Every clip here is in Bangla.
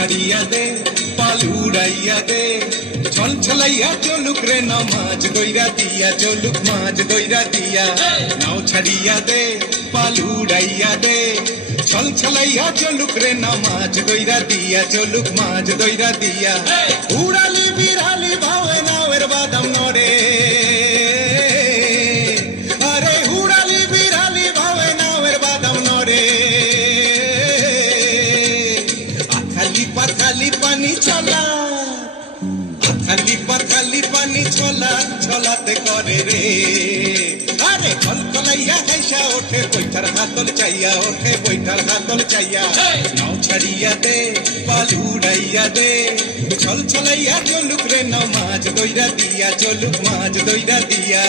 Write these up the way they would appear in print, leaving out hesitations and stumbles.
ছাড়িয়া দে পাল উড়াইয়া দে ছল ছলাইয়া চলুক রে নামাজ দইরা দিয়া চলুক মাঝ দইরা দিয়া নাও ছাড়িয়া দে পাল উড়াইয়া দে ছল ছলাইয়া চলুক রে নামাজ দইরা দিয়া চলুক মাঝ দইরা দিয়া উড়ালি বিড়ালি ভাবে নাওয়ের বাদাম নড়ে আরে উড়ালি বিড়ালি ভাবে নাওয়ের বাদাম নড়ে আখালি পাখালি পানি চলা আখালি পাখালি পানি চলা চলাতে করে রে আরে কলকলাইয়া হাইসা ওঠে বৈঠার হাতল চাইয়া ওঠে বৈঠার হাতল চাইয়া নাও ছাড়িয়া দে পাল উড়াইয়া দে ছল ছলাইয়া চলুক রে নামাজ দইরা দিয়া চলুক মাঝ দইরা দিয়া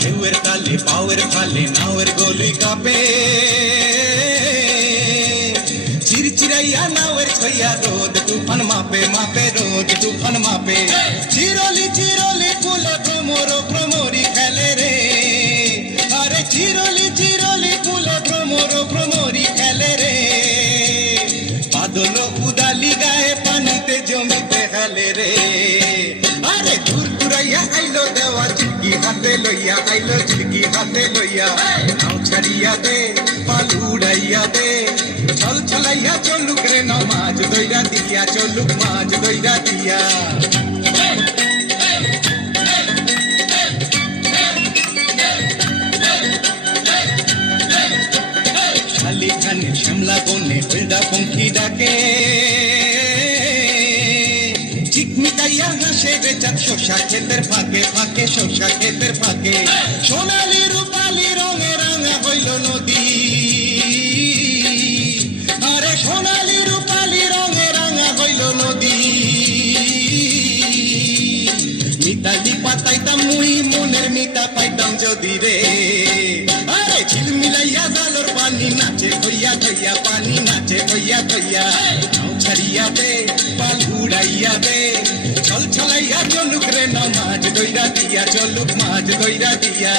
ঢেউয়ের তালে পাওয়ের ফালে নাওয়ের গলি কাঁপে চিরচিরাইয়া নাওয়ের ছইয়া রোদ তুফান মাপে মাপে রোদ তুফান মাপে চিরলি চিরলি ফুলে ভ্রমর ভ্রমরি খেলে রে আরে চিরলি চিরলি ফুলে ভ্রমর ভ্রমরি খেলে রে বাদল উদালি গায়ে পানিতে জমিতে হেলে রে আরে দূর দূরাইয়া আইলো দেওয়া চিটকি হাতে লইয়া আইলো চিটকি হাতে লইয়া নাও ছাড়িয়া দে পাল উড়াইয়া দে ছল ছলাইয়া চলুক রে নামাজ দইরা দিয়া চলুক মাঝ দইরা দিয়া শালিখানে শ্যামলা বনে হলদা পঙ্খী ডাকে চিকমিকাইয়া হাসে বেচার শোষা ক্ষেতের ফাঁকে ফাঁকে শোষা ক্ষেতের ফাঁকে সোনালি রূপালি রঙে রাঙা হইল নদী আরে সোনালি রূপালি রঙে রাঙা হইল নদী মিতালি পাতাইতাম মুই মনের মিতা পাইতাম যদি রে আরে ঝিলমিলাইয়া জালর পানি নাচে হইয়া ধইয়া পানি নাচে হইয়া ধইয়া নাও ছাড়িয়া দে পাল উড়াইয়া দে ছল ছলাইয়া চলুক রে নামাজ দইরা দিয়া চলুক মাঝ দইরা দিয়া